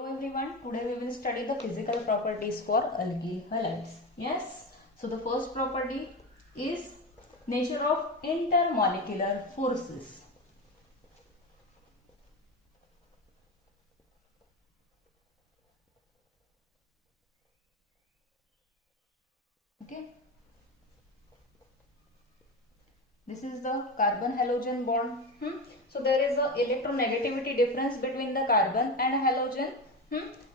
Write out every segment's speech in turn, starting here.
Hello everyone, today we will study the physical properties for alkyl halides. Yes, so the first property is nature of intermolecular forces. Okay, this is the carbon halogen bond. So there is a electronegativity difference between the carbon and halogen.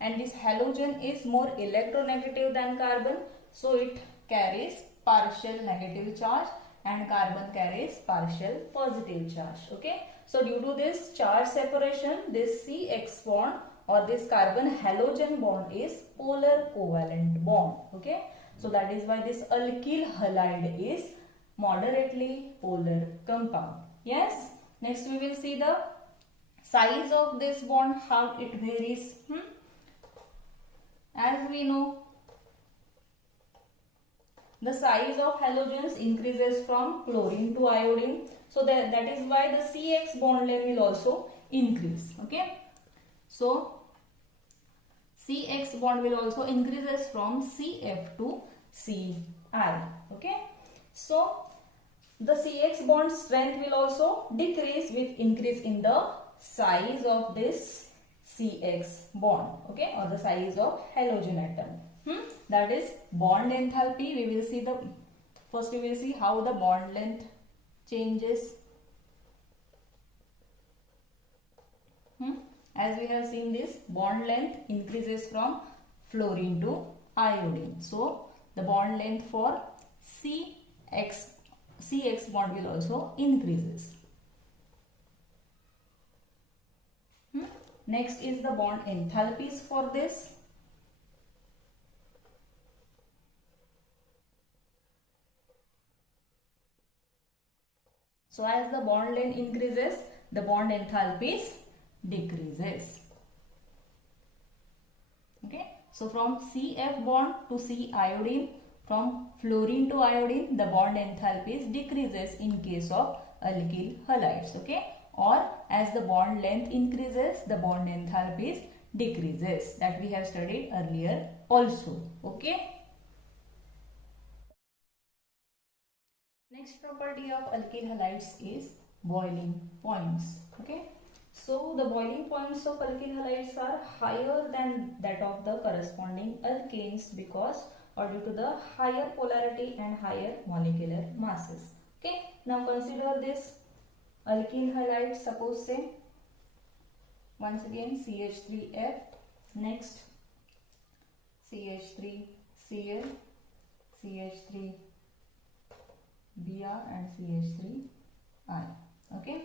And this halogen is more electronegative than carbon, so it carries partial negative charge and carbon carries partial positive charge. Okay, so due to this charge separation, this CX bond or this carbon halogen bond is polar covalent bond. Okay, so that is why this alkyl halide is moderately polar compound. Yes, next we will see the size of this bond, how it varies. As we know, the size of halogens increases from chlorine to iodine, so that is why the CX bond length will also increase. Okay, so CX bond will also increases from CF to Ci. Okay, so the CX bond strength will also decrease with increase in the size of this CX bond, okay, or the size of halogen atom. That is bond enthalpy. We will see the first. We will see how the bond length changes. As we have seen, this bond length increases from fluorine to iodine. So the bond length for CX bond will also increases. Next is the bond enthalpies for this. So as the bond length increases, the bond enthalpies decreases. Okay, so from CF bond to C iodine, from fluorine to iodine, the bond enthalpies decreases in case of alkyl halides. Okay, or as the bond length increases, the bond enthalpies decreases. That we have studied earlier also. Okay. Next property of alkyl halides is boiling points. Okay. So the boiling points of alkyl halides are higher than that of the corresponding alkanes because or due to the higher polarity and higher molecular masses. Okay. Now consider this alkyl halide, suppose say once again CH3F, next CH3Cl, CH3Br and CH3I. Okay,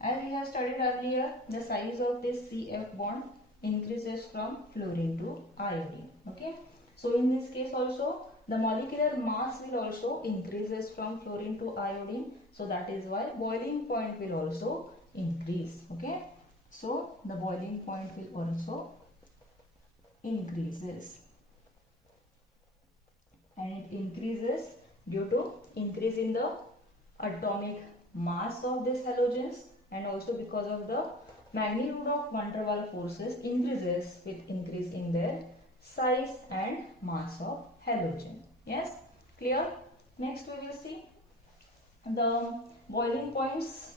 as we have studied earlier, the size of this CF bond increases from fluorine to iodine. Okay, so in this case also the molecular mass will also increases from fluorine to iodine, so that is why boiling point will also increase. Okay, so the boiling point will also increases, and it increases due to increase in the atomic mass of these halogens, and also because of the magnitude of van der Waals forces increases with increase in their size and mass of halogen. Yes, clear? Next we will see the boiling points,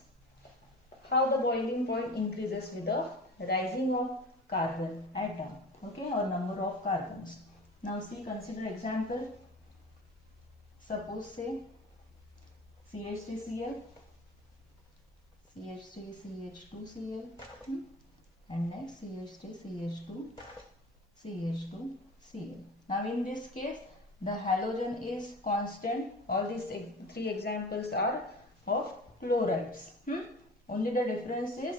how the boiling point increases with the rising of carbon atom, okay, or number of carbons. Now see, consider example. Suppose say CH3Cl, CH3CH2Cl, and next CH3CH2, CH2Cl. Now in this case the halogen is constant. All these three examples are of chlorides. Only the difference is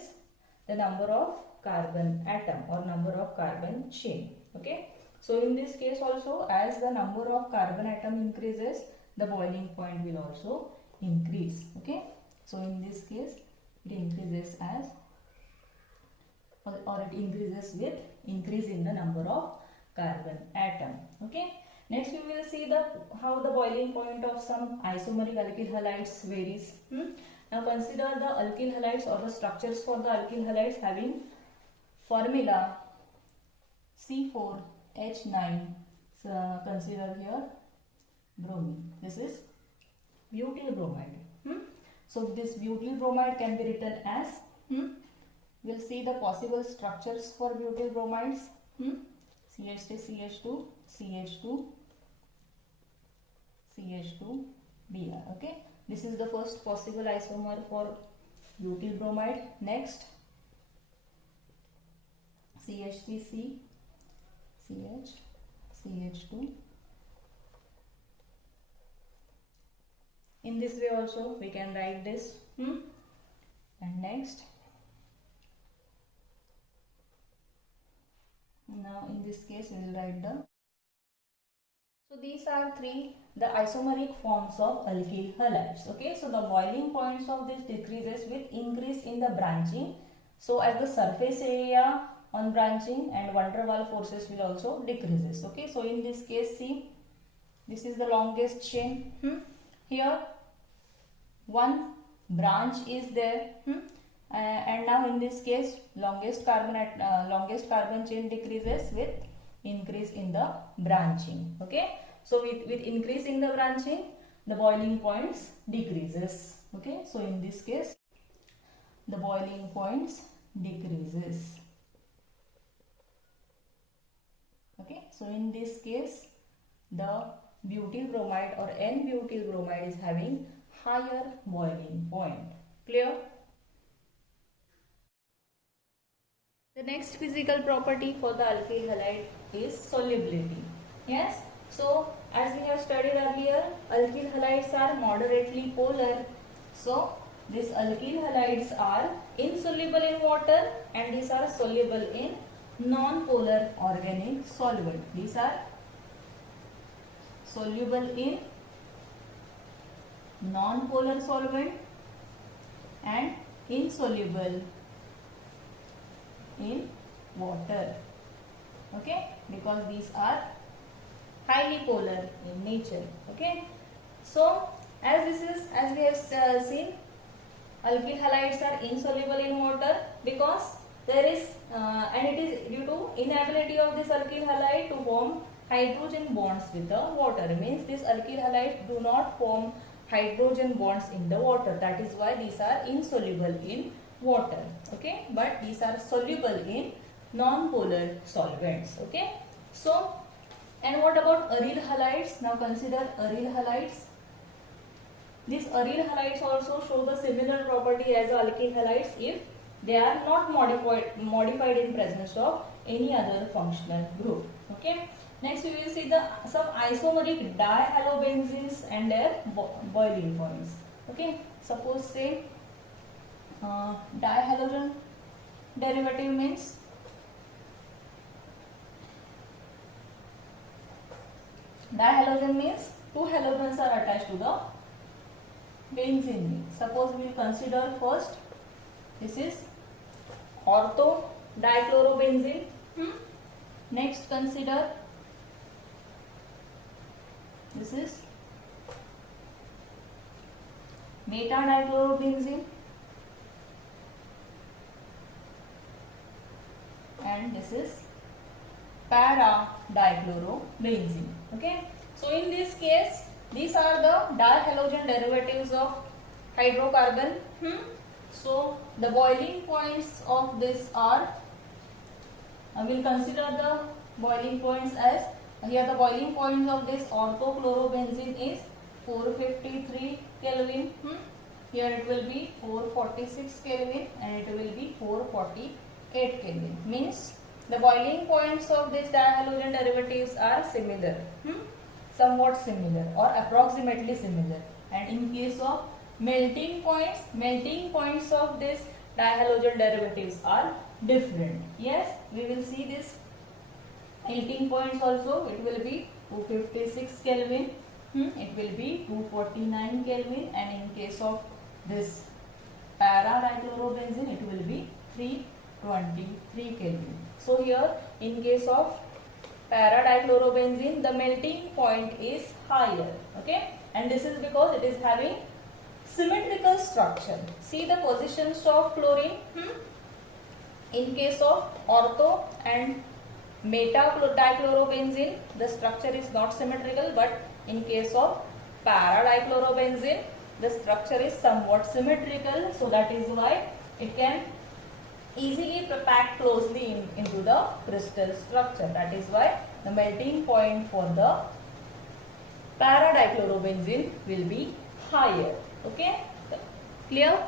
the number of carbon atom or number of carbon chain. Okay, so in this case also, as the number of carbon atom increases, the boiling point will also increase. Okay, so in this case it increases as or it increases with increase in the number of carbon atom. Okay, next we will see the how the boiling point of some isomeric alkyl halides varies. Now consider the alkyl halides or the structures for the alkyl halides having formula C4H9. So consider here bromine. This is butyl bromide. So this butyl bromide can be written as, we'll see the possible structures for butyl bromides. CH3, CH2, CH2, CH2, Br. Okay, this is the first possible isomer for butyl bromide. Next, CH3C, CH, CH2. In this way also we can write this. And next, now in this case we will write the. So these are the isomeric forms of alkyl halides. Okay, so the boiling points of this decreases with increase in the branching. So as the surface area on branching and van der Waals forces will also decreases. Okay, so in this case, see, this is the longest chain. Here one branch is there, and now in this case longest carbon chain decreases with increase in the branching. Okay, so with increase in the branching, the boiling points decreases. Okay, so in this case the boiling points decreases. Okay, so in this case the butyl bromide or N-butyl bromide is having higher boiling point. Clear? The next physical property for the alkyl halide is solubility. Yes, so as we have studied earlier, alkyl halides are moderately polar. So these alkyl halides are insoluble in water and these are soluble in non-polar organic solvent. These are soluble in non-polar solvent and insoluble in water. Okay, because these are highly polar in nature. Okay, so as we have seen, alkyl halides are insoluble in water because there is and it is due to inability of this alkyl halide to form hydrogen bonds with the water. Means this alkyl halides do not form hydrogen bonds in the water. That is why these are insoluble in water. Okay, but these are soluble in non-polar solvents. Okay, so and what about aryl halides? Now consider aryl halides. These aryl halides also show the similar property as alkyl halides if they are not modified in presence of any other functional group. Okay. Next we will see some isomeric dihalobenzenes and their boiling points. Okay. Suppose say dihalogen derivative means two halogens are attached to the benzene ring. Suppose we will consider first, this is ortho dichlorobenzene. Next consider this is beta dichlorobenzene and this is para dichlorobenzene. Okay, so in this case these are the dihalogen derivatives of hydrocarbon. So the boiling points of this are, I will consider the boiling points as, here the boiling points of this orthochlorobenzene is 453 Kelvin. Here it will be 446 Kelvin and it will be 448 Kelvin. Means the boiling points of these dihalogen derivatives are similar, somewhat similar or approximately similar. And in case of melting points of these dihalogen derivatives are different. Yes, we will see this melting points also. It will be 256 Kelvin, it will be 249 Kelvin, and in case of this para dichlorobenzene it will be 323 Kelvin. So here in case of para dichlorobenzene the melting point is higher. Okay, and this is because it is having symmetrical structure. See the positions of chlorine in case of ortho and Meta-dichlorobenzene, the structure is not symmetrical, but in case of para-dichlorobenzene, the structure is somewhat symmetrical. So that is why it can easily pack closely into the crystal structure. That is why the melting point for the para-dichlorobenzene will be higher. Okay, clear?